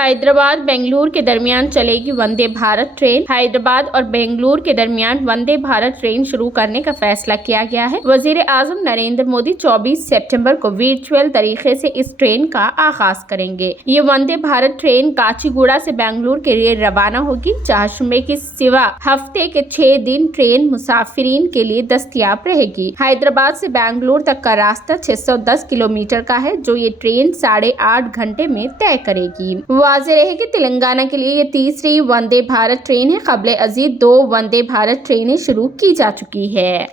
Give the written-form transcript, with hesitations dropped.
हैदराबाद बेंगलुरु के दरमियान चलेगी वंदे भारत ट्रेन। हैदराबाद और बेंगलुरु के दरमियान वंदे भारत ट्रेन शुरू करने का फैसला किया गया है। वजीर आजम नरेंद्र मोदी 24 सितंबर को वर्चुअल तरीके से इस ट्रेन का आगाज करेंगे। ये वंदे भारत ट्रेन काचीगुड़ा से बेंगलुरु के लिए रवाना होगी, जहाँ जुम्मे के सिवा हफ्ते के 6 दिन ट्रेन मुसाफिरीन के लिए दस्तयाब रहेगी। हैदराबाद से बेंगलुरु तक का रास्ता 610 किलोमीटर का है, जो ये ट्रेन 8.5 घंटे में तय करेगी। वाज़ेह रहे कि तेलंगाना के लिए ये तीसरी वंदे भारत ट्रेन है। क़ब्ल अज़ीद 2 वंदे भारत ट्रेनें शुरू की जा चुकी है।